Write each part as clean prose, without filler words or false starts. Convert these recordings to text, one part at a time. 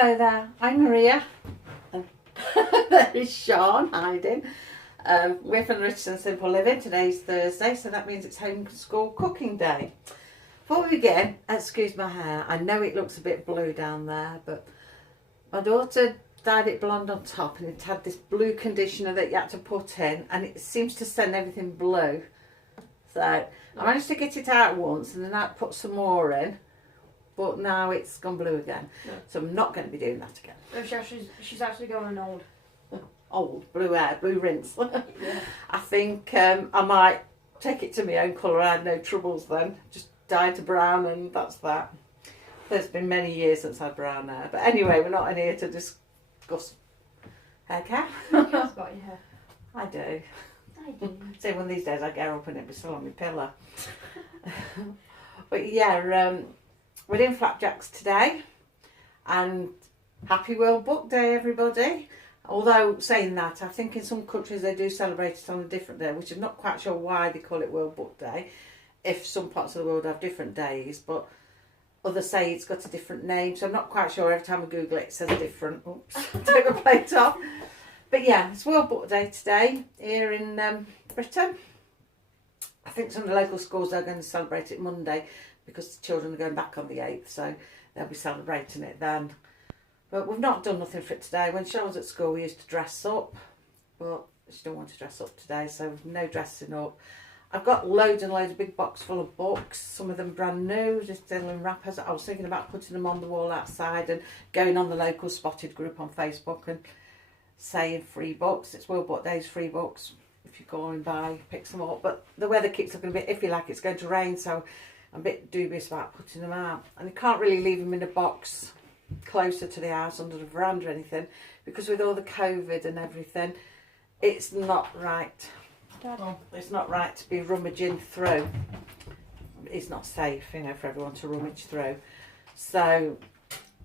Hello there, I'm Maria, and there is Sian hiding. We're from Rich and Simple Living. Today's Thursday, so that means it's homeschool cooking day. Before we begin, excuse my hair, I know it looks a bit blue down there, but my daughter dyed it blonde on top and it had this blue conditioner that you had to put in, and it seems to send everything blue. So I managed to get it out once and then I put some more in. But now it's gone blue again. No. So I'm not going to be doing that again. No, she's actually going old. Old, blue hair, blue rinse. Yeah. I think I might take it to my own colour. I had no troubles then. Just dye to brown and that's that. There's been many years since I had brown hair. But anyway, we're not in here to discuss hair care. You've got your hair. I do. I do. So one of these days I get up and it'll be still on my pillow. But yeah, we're in Flapjacks today, and happy World Book Day, everybody. Although saying that, I think in some countries they do celebrate it on a different day, which I'm not quite sure why they call it World Book Day, if some parts of the world have different days, but others say it's got a different name, so I'm not quite sure. Every time I Google it, it says different. Oops, take my plate off. But yeah, it's World Book Day today here in Britain. I think some of the local schools are going to celebrate it Monday, because the children are going back on the 8th, so they'll be celebrating it then. But we've not done nothing for it today. When she was at school, we used to dress up, but she don't want to dress up today, so no dressing up. I've got loads and loads of big box full of books, some of them brand new, just still in wrappers. I was thinking about putting them on the wall outside and going on the local spotted group on Facebook and saying free books. It's World Book Day's free books. If you go and buy, pick some up. But the weather keeps looking a bit iffy, like it's going to rain, so I'm a bit dubious about putting them out. And you can't really leave them in a box closer to the house under the veranda or anything, because with all the COVID and everything, it's not right. Well, it's not right to be rummaging through. It's not safe, you know, for everyone to rummage through. So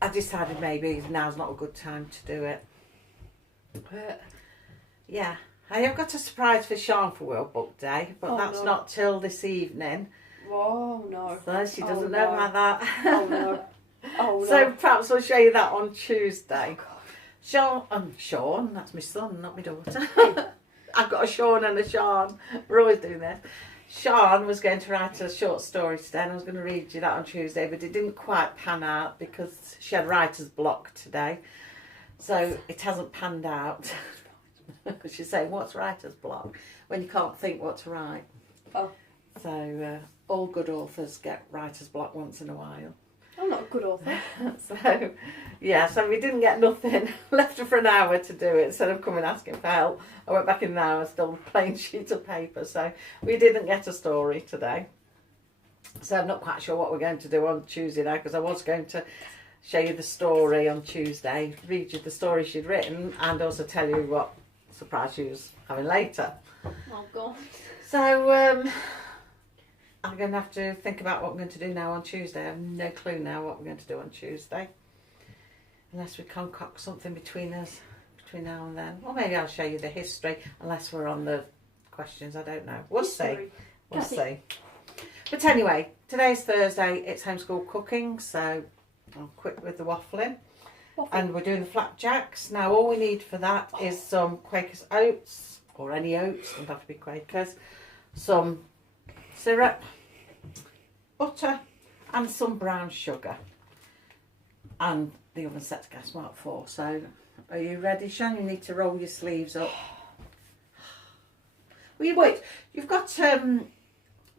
I decided maybe now's not a good time to do it. But yeah, I have got a surprise for Sian for World Book Day, but that's not till this evening. Oh no. So she doesn't know about that. Oh no. Oh no. So perhaps I'll show you that on Tuesday. Sean, that's my son, not my daughter. I've got a Sean and a Sian. We're always doing this. Sian was going to write a short story today, and I was going to read you that on Tuesday, but it didn't quite pan out because she had writer's block today. So it hasn't panned out. She's saying, what's writer's block? When you can't think what to write. Oh. So all good authors get writer's block once in a while. I'm not a good author. So yeah, so we didn't get nothing. Left her for an hour to do it instead of coming asking for help. I went back in an hour, still a plain sheet of paper. So we didn't get a story today. So I'm not quite sure what we're going to do on Tuesday now, because I was going to show you the story on Tuesday, read you the story she'd written, and also tell you what surprise she was having later. Oh God. So I'm going to have to think about what I'm going to do now on Tuesday. I have no clue now what we're going to do on Tuesday, unless we concoct something between us between now and then. Or maybe I'll show you the history, unless we're on the questions. I don't know. We'll see. We'll see. But anyway, today's Thursday. It's homeschool cooking, so I'll quit with the waffling. And we're doing the flapjacks. Now all we need for that is some Quaker's oats, or any oats, don't have to be Quakers, some syrup, butter, and some brown sugar. And the oven set to gas mark 4. So are you ready, Sian? You need to roll your sleeves up. Well, you've got turn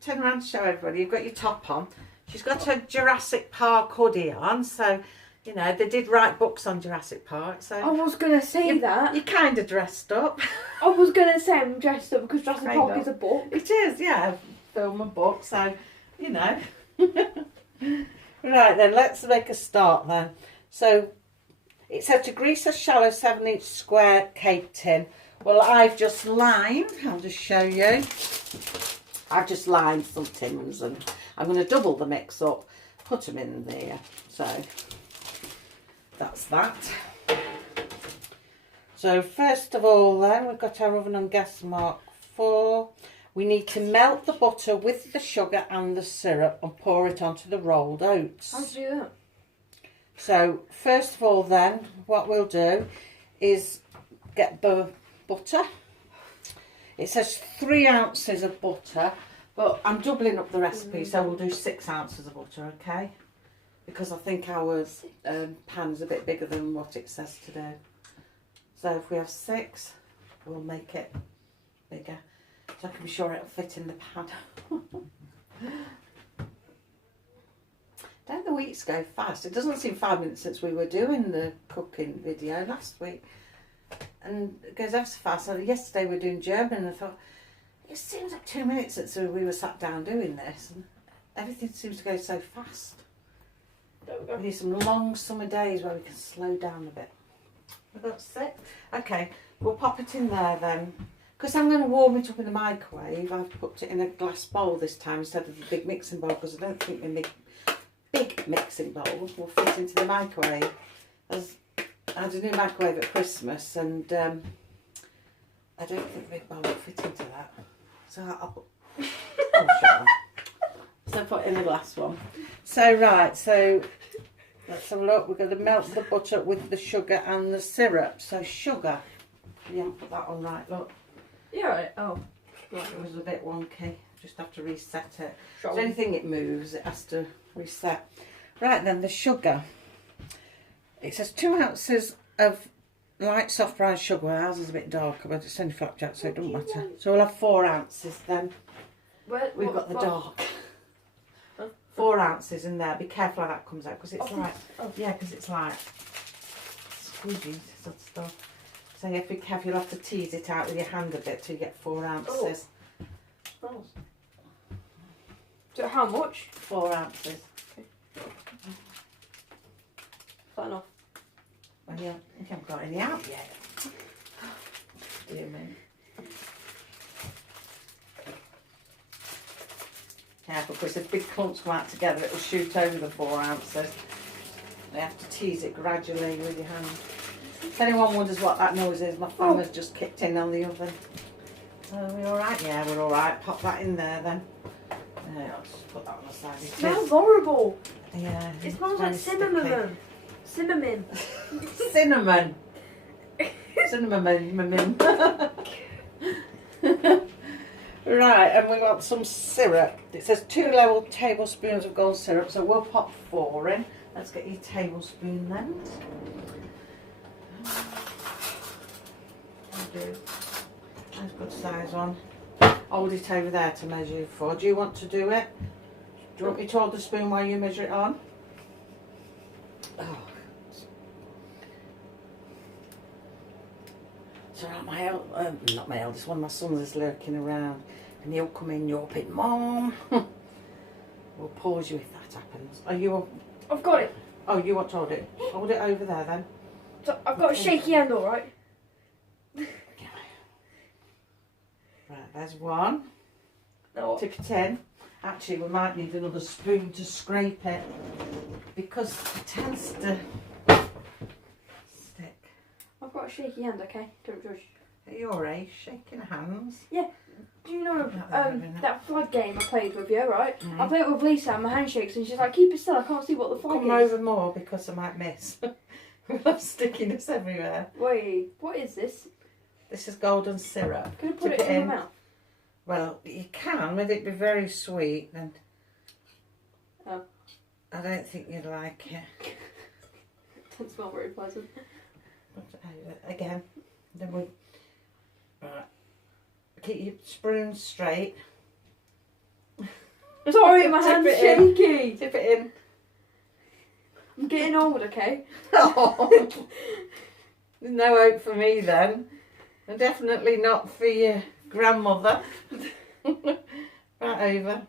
around to show everybody. You've got your top on. She's got her Jurassic Park hoodie on, so you know they did write books on Jurassic Park. So I was gonna say that. You're kind of dressed up. I was gonna say I'm dressed up because Jurassic Park is a book. It is, yeah, film and book. So you know. Right then, let's make a start then. So it said to grease a shallow 7-inch square cake tin. Well, I've just lined. I'll just show you. I've just lined some tins, and I'm going to double the mix up, put them in there. So that's that. So first of all then, we've got our oven on gas mark 4. We need to melt the butter with the sugar and the syrup and pour it onto the rolled oats. How do you do that? So first of all then, what we'll do is get the butter. It says 3 ounces of butter, but I'm doubling up the recipe, so we'll do 6 ounces of butter, okay? Because I think our pan's a bit bigger than what it says to do. So if we have 6, we'll make it bigger, so I can be sure it'll fit in the pan. Don't the weeks go fast? It doesn't seem 5 minutes since we were doing the cooking video last week. And it goes ever so fast. So yesterday we were doing German and I thought, it seems like 2 minutes since we were sat down doing this. And everything seems to go so fast. We need some long summer days where we can slow down a bit. We've got 6. Okay, we'll pop it in there then. Because I'm going to warm it up in the microwave, I've put it in a glass bowl this time instead of the big mixing bowl, because I don't think the big mixing bowl will fit into the microwave. As I had a new microwave at Christmas and I don't think the big bowl will fit into that. So I'll put, so I put in the glass one. So right, so let's have a look. We're going to melt the butter with the sugar and the syrup. So sugar, yeah, put that on right, look. Yeah, right. Oh. Right, it was a bit wonky. Just have to reset it. Sure. So anything it moves, it has to reset. Right then, the sugar. It says 2 ounces of light soft brown sugar. Ours is a bit darker, but it's only flapjack, so it doesn't matter. So we'll have 4 ounces then. We've got the dark. 4 ounces in there. Be careful how that comes out because it's like, yeah, because it's like squidgy sort of stuff. So you have to be careful. You'll have to tease it out with your hand a bit till you get 4 ounces. Oh. So how much? 4 ounces. Okay. Fair enough. Well, yeah, you haven't got any out yet. Dear me. Careful, because if big clumps come out together, it'll shoot over the 4 ounces. You have to tease it gradually with your hand. If anyone wonders what that noise is, my phone has just kicked in on the oven. Are we alright? Yeah, we're alright. Pop that in there then. I'll just put that on the side. It smells horrible. Yeah. It smells like cinnamon. Cinnamon. Cinnamon. Cinnamon. Right, and we want some syrup. It says 2 level tablespoons of gold syrup, so we'll pop 4 in. Let's get your tablespoon then. That's a good size one. Hold it over there to measure you for. Do you want to do it? Do you want me to hold the spoon while you measure it on? Oh. So not my eldest one, my son is lurking around and he'll come in yawping, Mom. We'll pause you if that happens. Are you? I've got it. Oh, you want to hold it? Hold it over there then. So I've got a shaky hand, alright? Right, there's one. No. Tip it in. Actually, we might need another spoon to scrape it because it tends to stick. I've got a shaky hand, okay? Don't judge. At your age, shaking hands. Yeah. Do you know that flag game I played with you, right? Mm-hmm. I played it with Lisa and my handshakes and she's like, keep it still, I can't see what the flag Come is. over more because I might miss. We'll have stickiness everywhere. Wait, what is this? This is golden syrup. Can I put it in my mouth? Well, you can, but it'd be very sweet. And oh. I don't think you'd like it. It doesn't smell very pleasant. But, again, then we... Right. Keep your spoon straight. Sorry, my hand's shaky. Tip it in. I'm getting old, okay? Oh. There's no hope for me then. And definitely not for your grandmother. Right over.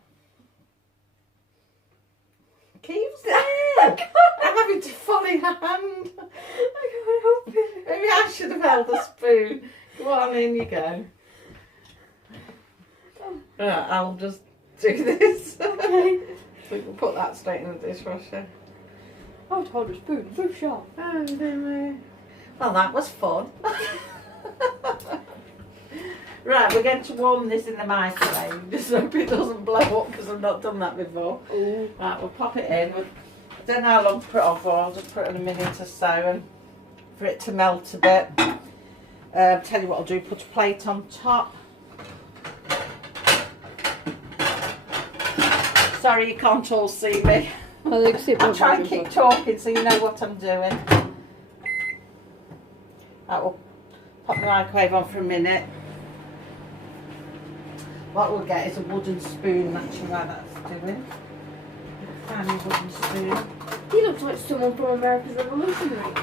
Keep there. I'm having to follow your hand. I can't help it. Maybe I should have held the spoon. Go on, in you go. Right, I'll just do this. Okay. So we can put that straight in the dishwasher. I would hold a spoon, very sharp. Oh, dear me. Well, that was fun. Right, we're going to warm this in the microwave. Just hope it doesn't blow up because I've not done that before. Ooh. Right, we'll pop it in. don't know how long to put it on for. I'll just put it in a minute or so and for it to melt a bit. Tell you what I'll do, put a plate on top. Sorry you can't all see me. I'll try and keep talking so you know what I'm doing. That will pop the microwave on for a minute. What we'll get is a wooden spoon matching what that's doing. Tiny wooden spoon. He looks like someone from America's Revolutionary.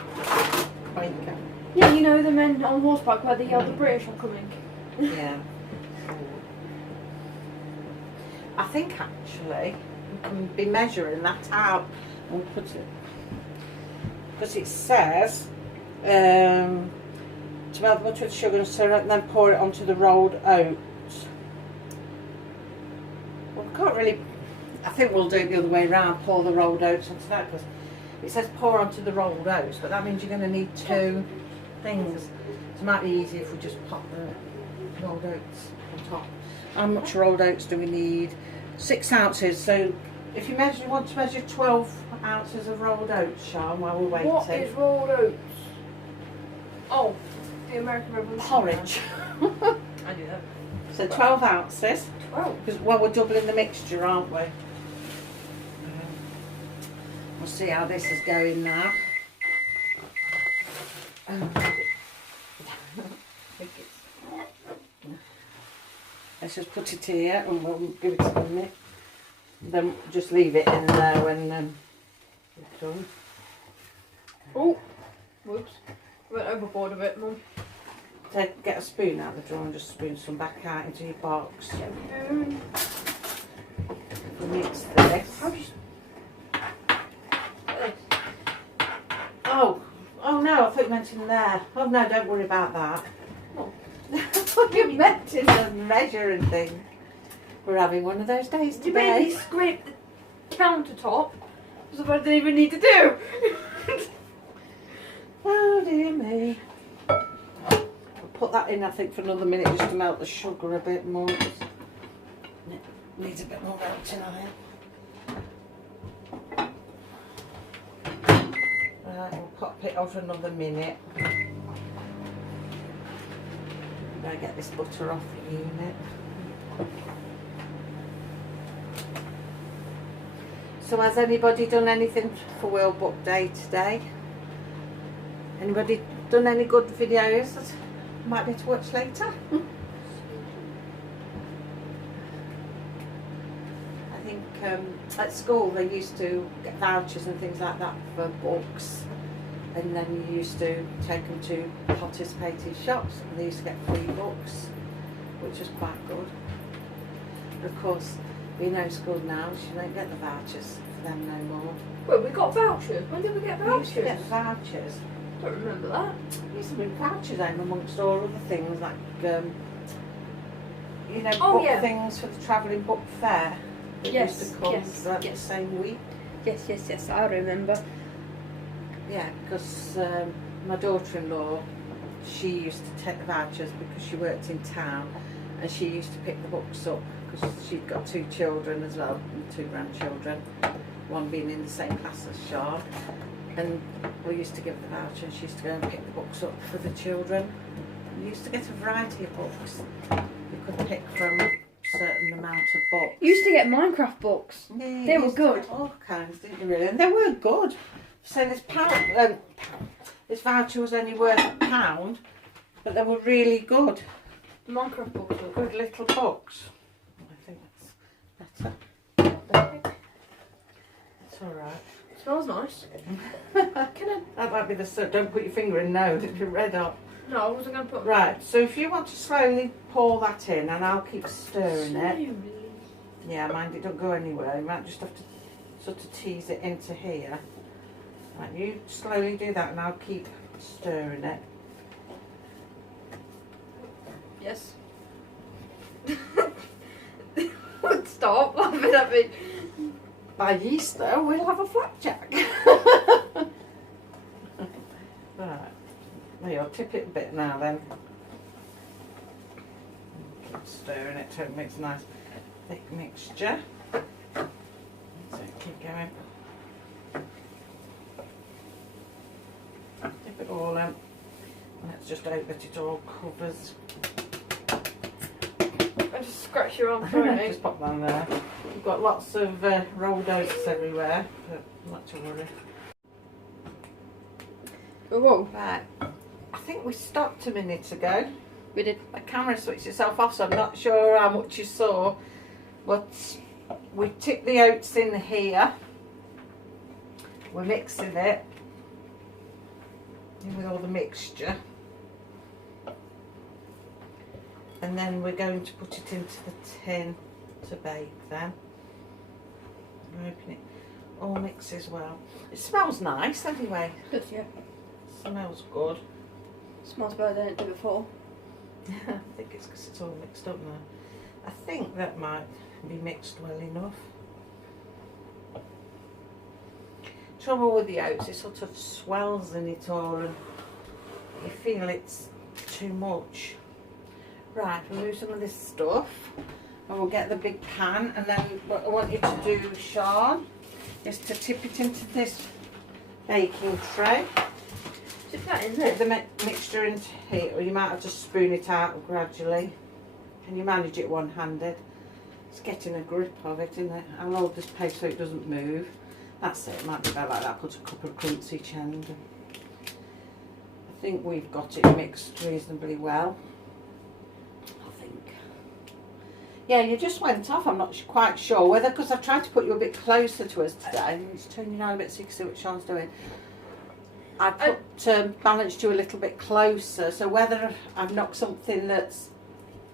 Quaker. Yeah, you know the men on horseback where they yell the British are coming. Yeah. I think actually we can be measuring that out and put it, because it says to melt butter with sugar and syrup and then pour it onto the rolled oats. Well, we can't really, I think we'll do it the other way around, pour the rolled oats onto that, because it says pour onto the rolled oats, but that means you're going to need two things. So it might be easier if we just pop the rolled oats on top. How much rolled oats do we need? 6 ounces. So if you want to measure 12 ounces of rolled oats, Sian, while we're waiting. What is rolled oats? Oh, the American Revolution. Porridge. I do that. So 12 ounces. 12? Because we're doubling the mixture, aren't we? We'll see how this is going now. Let's just put it here and we'll give it a minute. Then just leave it in there when it's done. Oh, whoops. Went overboard a bit, Mum. Get a spoon out of the drawer and just spoon some back out into your box. We'll mix this. How do you... Oh no, I thought you meant in there. Oh no, don't worry about that. Oh. I thought you meant in the measuring thing. We're having one of those days You made me today. scrape the countertop. That's what I didn't even need to do. Oh dear me. I'll put that in, I think, for another minute just to melt the sugar a bit more. It needs a bit more melting, I think. Right, we'll pop it on for another minute. I'm going to get this butter off the unit. So has anybody done anything for World Book Day today? Anybody done any good videos that I might be to watch later? I think at school they used to get vouchers and things like that for books, and then you used to take them to participating shops and they used to get free books, which was quite good. But of course, being homeschooled now, she don't get the vouchers for them no more. Well, we got vouchers. When did we get We vouchers? used to get vouchers. I don't remember that. We used to bring vouchers home amongst all other things like, you know, Oh, book yeah. things for the travelling book fair that Yes, used to come yes, the yes. same week. Yes, I remember. Yeah, because my daughter-in-law, she used to take the vouchers because she worked in town, and she used to pick the books up because she'd got 2 children as well, and 2 grandchildren, one being in the same class as Sian. And we used to give the voucher and she used to go and pick the books up for the children. We used to get a variety of books. You could pick from a certain amount of books. You used to get Minecraft books. Yeah, They you were used to good. get all kinds, didn't you really? And they were good. So this voucher was only worth £1, but they were really good. The Minecraft books were Good little books. I think that's better. It's alright. Smells nice. That might be the soot. Don't put your finger in now, it'll be red hot. No, I wasn't going to put... Right, so if you want to slowly pour that in, and I'll keep stirring it. Yeah, mind it don't go anywhere. You might just have to sort of tease it into here. Right, you slowly do that and I'll keep stirring it. Yes. Stop laughing at me. By Easter, we'll have a flapjack. Right, there you are, tip it a bit now then. Keep stirring it till it makes a nice thick mixture. So keep going. it all out. Let's just hope that it all covers. I just scratch your arm, sorry. Just pop that there. We've got lots of rolled oats everywhere, but not to worry. Oh, whoa. Right, I think we stopped a minute ago. We did. The camera switched itself off, so I'm not sure how much you saw. But we tipped the oats in here. We're mixing it in with all the mixture. And then we're going to put it into the tin to bake then. I'm hoping it all mixes well. It smells nice anyway. Good, yeah. Smells good. Smells better than it did before. I think it's because it's all mixed up now. I think that might be mixed well enough. Trouble with the oats, it sort of swells in it all and you feel it's too much. Right, we'll do some of this stuff and we'll get the big pan, and then what I want you to do, Sian, is to tip it into this baking tray. Tip that in there. Put the mixture into here, or you might have to spoon it out gradually. Can you manage it one-handed? It's getting a grip of it, isn't it? I'll hold this paper so it doesn't move. That's it, it might be about like that. Put a couple of clumps each end. I think we've got it mixed reasonably well. I think. Yeah, you just went off. I'm not quite sure whether, because I've tried to put you a bit closer to us today. And just turn you down a bit so you can see what Sian's doing. I put balanced you a little bit closer, so whether I've knocked something that's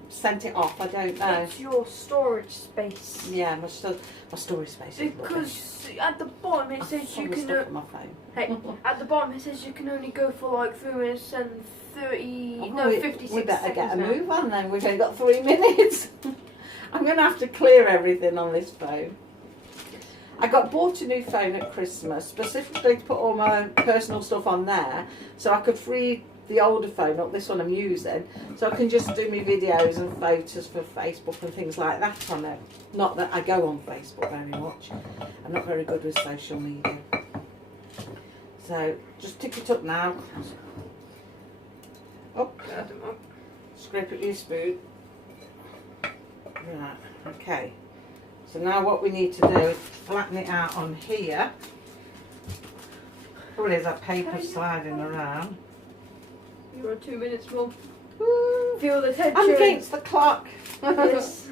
sent it off, I don't know. It's your storage space. Yeah, my storage space is because at the bottom it says you can. On my phone. Hey, at the bottom it says you can only go for like 3 minutes and 30. Oh, no, 56 We better seconds get a now. move on then. We've only got 3 minutes. I'm going to have to clear everything on this phone. I bought a new phone at Christmas specifically to put all my personal stuff on there, so I could free the older phone up, this one I'm using, so I can just do my videos and photos for Facebook and things like that on it. Not that I go on Facebook very much. I'm not very good with social media. So just tick it up now. Up. Scrape it with your spoon. Right, okay. So now what we need to do is flatten it out on here. Oh, there's that paper sliding around. You're on 2 minutes more. Woo. Feel the tension. I'm against the clock. Yes.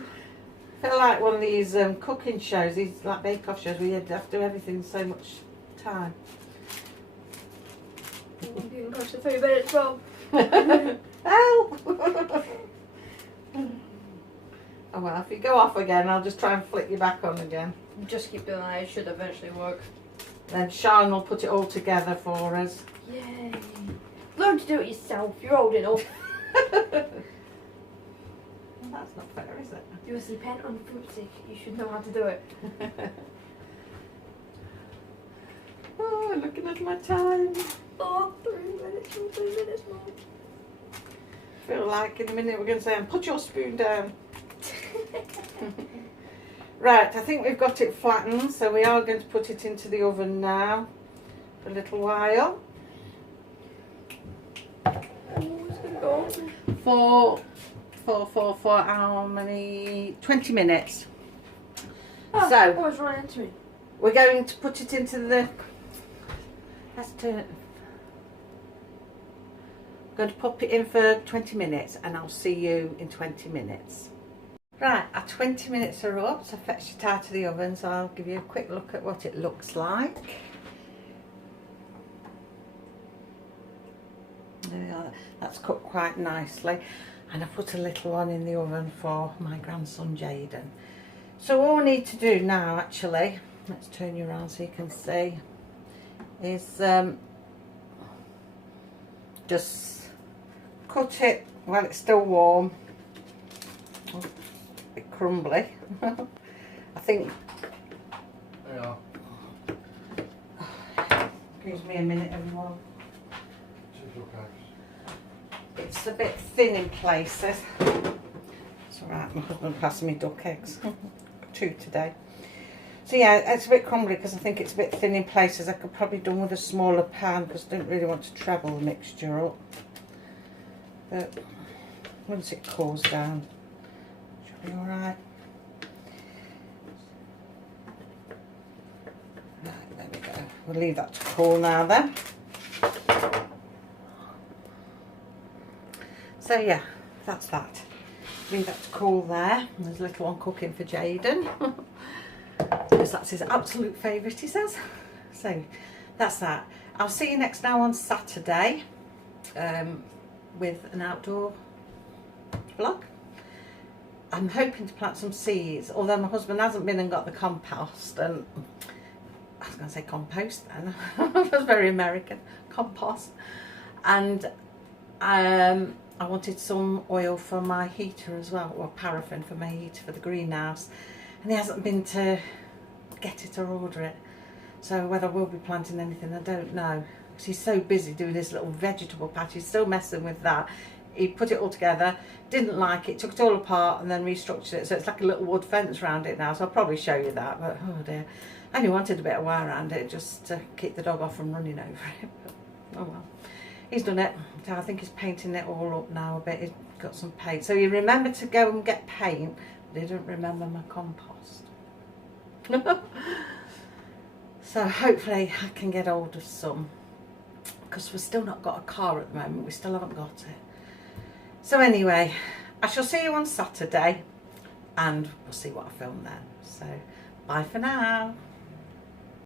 I feel like one of these cooking shows, these like bake-off shows where you have to do everything in so much time. I'm getting close to 3 minutes, well. Help! Oh well, if you go off again, I'll just try and flick you back on again. Just keep doing that, it should eventually work. Then Sian will put it all together for us. Yay. Learn to do it yourself, you're old enough. Well, that's not fair, is it? You're dependent on fruit stick, you should know how to do it. Oh, looking at my time. Oh, 3 minutes more, 3 minutes more. Feel like in a minute we're going to say, put your spoon down. Right, I think we've got it flattened, so we are going to put it into the oven now for a little while. Oh, it's going to go. For how many? 20 minutes. Oh, So, I was running into me. we're going to put it into the... Let's turn it... I'm going to pop it in for 20 minutes and I'll see you in 20 minutes. Right, our 20 minutes are up, so I fetched it out of the oven, so I'll give you a quick look at what it looks like. There we are. That's cooked quite nicely, and I put a little one in the oven for my grandson Jaden. So all we need to do now, actually, let's turn you around so you can see, is just cut it while it's still warm. Oh, a bit crumbly. I think. Yeah. Gives me a minute, everyone. Seems okay. It's a bit thin in places. It's alright, my husband passed me duck eggs. 2 today. So yeah, it's a bit crumbly because I think it's a bit thin in places. I could probably done with a smaller pan because I didn't really want to treble the mixture up. But once it cools down, it should be alright. Right, there we go. We'll leave that to cool now then. So yeah, that's that. Leave that to cool there. And there's a little one cooking for Jaden. Because that's his absolute favourite, he says. So that's that. I'll see you next now on Saturday with an outdoor vlog. I'm hoping to plant some seeds, although my husband hasn't been and got the compost, and I was going to say compost then. That was very American. Compost. And I wanted some oil for my heater as well, or paraffin for my heater for the greenhouse. And he hasn't been to get it or order it. So whether I will be planting anything, I don't know. Because he's so busy doing this little vegetable patch. He's still messing with that. He put it all together, didn't like it, took it all apart and then restructured it. So it's like a little wood fence around it now. So I'll probably show you that. But oh dear. I only wanted a bit of wire around it just to keep the dog off from running over it. But, oh well. He's done it. So I think he's painting it all up now a bit. He's got some paint. So he remembered to go and get paint. But he didn't remember my compost. So hopefully I can get hold of some, because we've still not got a car at the moment. We still haven't got it. So anyway, I shall see you on Saturday and we'll see what I film then. So bye for now.